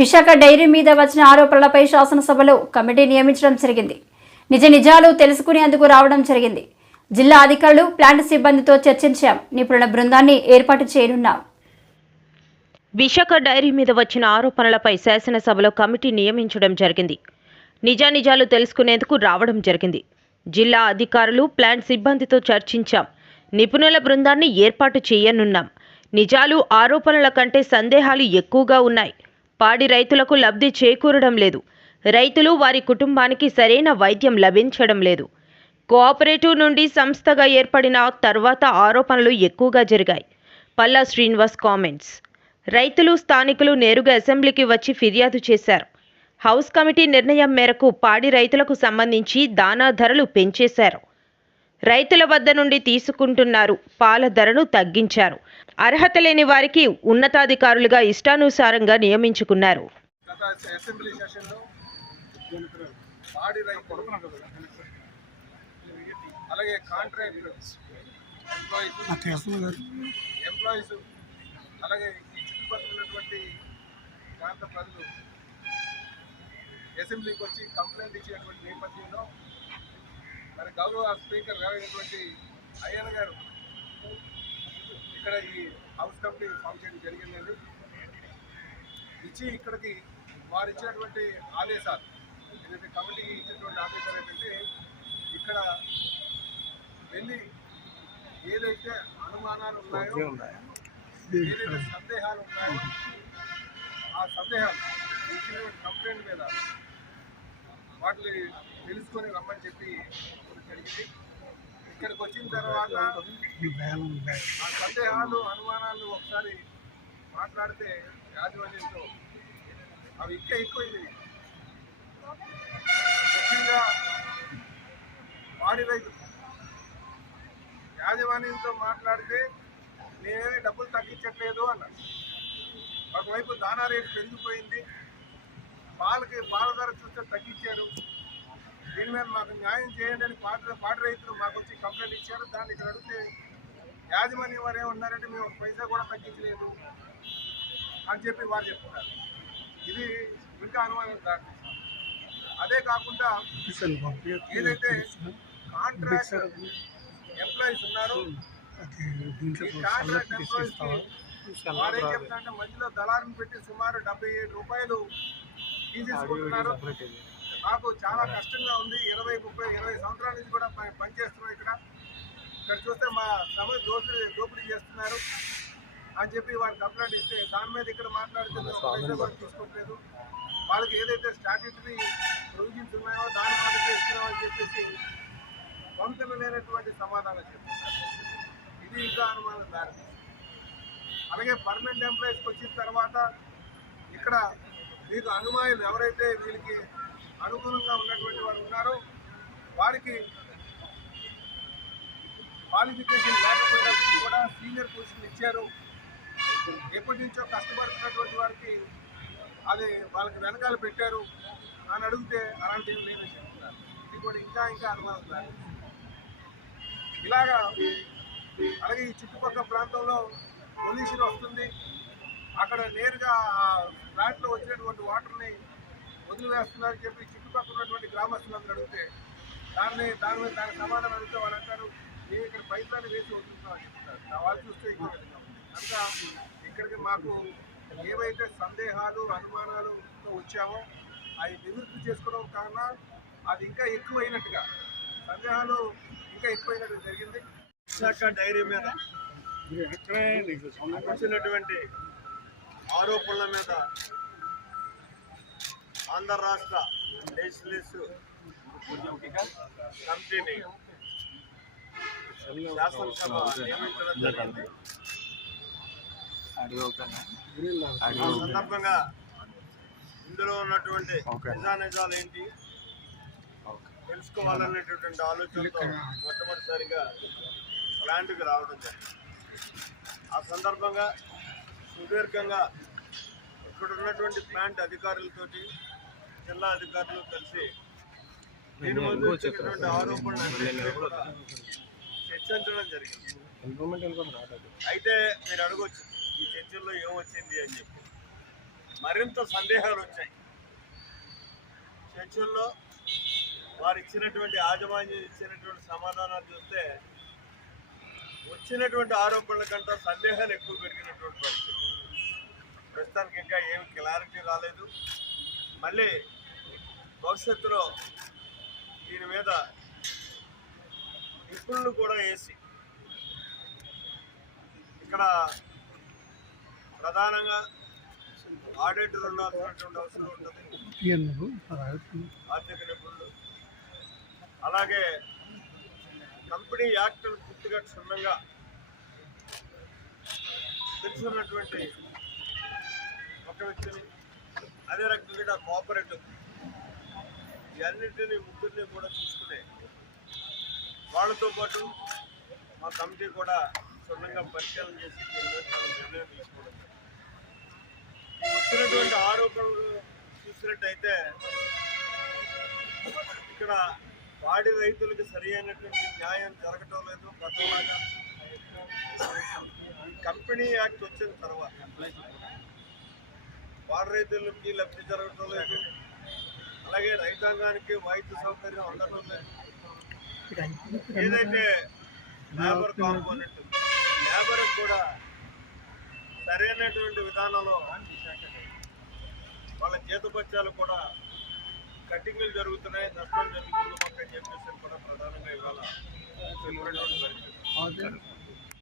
Visakha dairy మీద వచ్చిన ఆరోపణలపై శాసనసభలో కమిటీ నియమించడం జరిగింది నిజ నిజాలు తెలుసుకునేందుకు రావడం జరిగింది జిల్లా అధికారులు ప్లాంట్ సిబ్బందితో చర్చించాం నిపుణుల బృందాన్ని ఏర్పాటు చేయనున్నాం విశాఖ డైరీ మీద వచ్చిన ఆరోపణలపై శాసనసభలో కమిటీ నియమించడం జరిగింది నిజానిజాలు తెలుసుకునేందుకు రావడం జరిగింది జిల్లా అధికారులు ప్లాంట్ సిబ్బందితో చర్చించాం నిపుణుల బృందాన్ని ఏర్పాటు చేయనున్నాం నిజాలు ఆరోపణల కంటే సందేహాలు ఎక్కువగా ఉన్నాయి పాడి రైతులకు లబ్ధి చేకూరడం లేదు రైతులు వారి కుటుంబానికి సరైన వైద్యం లభించడం లేదు కోఆపరేటివ్ నుండి సంస్థగా ఏర్పడిన తర్వాత ఆరోపణలు ఎక్కువగా జరిగాయి పల్లా శ్రీనివాస్ కామెంట్స్ రైతులు స్థానికులు నేరుగా అసెంబ్లీకి వచ్చి ఫిర్యాదు చేశారు హౌస్ కమిటీ నిర్ణయం మేరకు పాడి రైతులకు సంబంధించి దానా ధరలు పెంచేశారు రైతుల వద్ద నుండి తీసుకుంటున్నారు పాల ధరను తగ్గించారు అర్హత లేని వారికి ఉన్నతాధికారులుగా ఇష్టానుసారంగా నియమించుకున్నారు ప్రజలు వచ్చి కంప్లైంట్ నేపథ్యంలో మరి గౌరవ స్పీకర్ గారైనటువంటి అయ్యన్న గారు ఇక్కడ ఈ హౌస్ కమిటీ ఫామ్ చేయడం జరిగిందండి ఇచ్చి ఇక్కడికి వారు ఇచ్చినటువంటి ఆదేశాలు ఏంటంటే కమిటీకి ఇచ్చినటువంటి ఆదేశాలు ఏంటంటే ఇక్కడ వెళ్ళి ఏదైతే అనుమానాలు ఉన్నాయో ఏదైతే సందేహాలు ఉన్నాయో ఆ సందేహాలు ఇచ్చినటువంటి కంప్లైంట్ మీద వాటిని తెలుసుకొని రమ్మని చెప్పి ఇక్కడికి వచ్చిన తర్వాత ఆ సందేహాలు అనుమానాలు ఒకసారి మాట్లాడితే యాజమాన్యంతో అవి ఇంకా ఎక్కువైంది ముఖ్యంగా పాడి రైతు యాజమాన్యంతో మాట్లాడితే నేనేమి డబ్బులు తగ్గించట్లేదు అన్నారు ఒకవైపు దానా రేటు పెరిగిపోయింది పాలకి పాల ధర చూస్తే తగ్గించారు దీని మీద మాకు న్యాయం చేయండి అని పాట పాట రైతులు మాకు వచ్చి కంప్లైంట్ ఇచ్చారు దాన్ని ఇక్కడ అడిగితే యాజమాన్యం వారు ఏమన్నారంటే మేము పైసా కూడా తగ్గించలేదు అని చెప్పి వారు చెప్తున్నారు ఇది ఇంకా అనుమానం దాటి అదే కాకుండా ఏదైతే కాంట్రాక్ట్ ఎంప్లాయీస్ ఉన్నారు కాంట్రాక్ట్ చెప్తారంటే మధ్యలో దళారం పెట్టి సుమారు డెబ్బై ఏడు రూపాయలు తీసేసుకుంటున్నారు మాకు చాలా కష్టంగా ఉంది ఇరవై ముప్పై ఇరవై సంవత్సరాల నుంచి కూడా పనిచేస్తున్నాం ఇక్కడ ఇక్కడ చూస్తే మా శ్రమ దోపిడీ దోపిడీ చేస్తున్నారు అని చెప్పి వారు కంప్లైంట్ ఇస్తే దాని మీద ఇక్కడ మాట్లాడుతున్నారు తీసుకోవట్లేదు వాళ్ళకి ఏదైతే స్టాట్యూటరీ ప్రొవిజన్స్ ఉన్నాయో దాన్ని మాట చేస్తున్నామని చెప్పేసి పంతులు లేనటువంటి సమాధానం చెప్తున్నారు ఇది ఇంకా అనుమానం దారి అలాగే పర్మనెంట్ ఎంప్లాయీస్కి వచ్చిన తర్వాత ఇక్కడ మీకు అనుమానులు ఎవరైతే వీళ్ళకి అనుకూలంగా ఉన్నటువంటి వారు ఉన్నారు వారికి క్వాలిఫికేషన్ లేకపోయినా కూడా సీనియర్ పొజిషన్ ఇచ్చారు ఎప్పటి నుంచో కష్టపడుతున్నటువంటి వారికి అది వాళ్ళకి వెనకాల పెట్టారు అని అడిగితే అలాంటివి లేదని చెప్తున్నారు ఇది కూడా ఇంకా ఇంకా అనుమానిస్తున్నారు ఇలాగా అలాగే ఈ చుట్టుపక్కల ప్రాంతంలో పొల్యూషన్ వస్తుంది అక్కడ నేరుగా ఫ్లాట్లో వచ్చినటువంటి వాటర్ని వదిలివేస్తున్నారని చెప్పి చుట్టుపక్కల ఉన్నటువంటి గ్రామస్తులందరూ అడిగితే దాన్ని దాని మీద దానికి సమాధానం అడిగితే వాళ్ళు అంటారు నేను ఇక్కడ పైపులను వేసి వదులుతున్నామని చెప్తున్నారు వాళ్ళు చూస్తే ఇక్కడ కనుక ఇక్కడికి మాకు ఏవైతే సందేహాలు అనుమానాలు వచ్చామో అవి నివృత్తి చేసుకోవడం కన్నా అది ఇంకా ఎక్కువైనట్టుగా సందేహాలు ఇంకా ఎక్కువైనట్టు జరిగింది విశాఖ డైరీ మీద వచ్చినటువంటి ఆరోపణల మీద ఆంధ్ర రాష్ట్ర కంపెనీ కమిటీని సందర్భంగా ఇందులో ఉన్నటువంటి నిజానిజాలు ఏంటి తెలుసుకోవాలనేటటువంటి ఆలోచనతో మొట్టమొదటిసారిగా ప్లాంట్కి రావడం జరిగింది ఆ సందర్భంగా సుదీర్ఘంగా ఇక్కడ ఉన్నటువంటి ప్లాంట్ అధికారులతోటి జిల్లా అధికారులు కలిసి దీని వచ్చినటువంటి ఆరోపణలు చర్చించడం జరిగింది అయితే మీరు అడగొచ్చు ఈ చర్చల్లో ఏమొచ్చింది అని చెప్పి మరింత సందేహాలు వచ్చాయి చర్చల్లో వారు ఇచ్చినటువంటి యాజమాన్యం ఇచ్చినటువంటి సమాధానాలు చూస్తే వచ్చినటువంటి ఆరోపణల కంటే సందేహాలు ఎక్కువ పెరిగినటువంటి పరిస్థితి ప్రస్తుతానికి ఇంకా ఏమి క్లారిటీ రాలేదు మళ్ళీ భవిష్యత్తులో దీని మీద నిపుణులు కూడా వేసి ఇక్కడ ప్రధానంగా ఆడిటర్ ఉండాల్సినటువంటి అవసరం ఉంటుంది ఆర్థిక నిపుణులు అలాగే కంపెనీ యాక్ట్ పూర్తిగా క్షుణ్ణంగా తెలుసుకున్నటువంటి ఒక వ్యక్తిని అదే రకంగా కోఆపరేటివ్ ఇవన్నింటినీ ముగ్గురిని కూడా చూసుకునే వాళ్ళతో పాటు మా కమిటీ కూడా క్షుణ్ణంగా పరిశీలన చేసి నిర్ణయం తీసుకోవడం వచ్చినటువంటి ఆరోపణలు చూసినట్టయితే ఇక్కడ పాడి రైతులకు సరి అయినటువంటి న్యాయం జరగటం లేదు గతంలాగా కంపెనీ యాక్ట్ వచ్చిన తర్వాత పాడి రైతులకి లబ్ధి జరగటం లేదు అలాగే రైతాంగానికి వైద్య సౌకర్యం ఉండటం లేదు ఏదైతే లేబర్ కాంపోనెంట్ లేబర్ కూడా సరైనటువంటి విధానంలో వాళ్ళ జీతపత్యాలు కూడా కటింగ్లు జరుగుతున్నాయి నష్టం జరుగుతుంది అక్కడ చెప్పేసి కూడా ప్రధానంగా ఇవాళ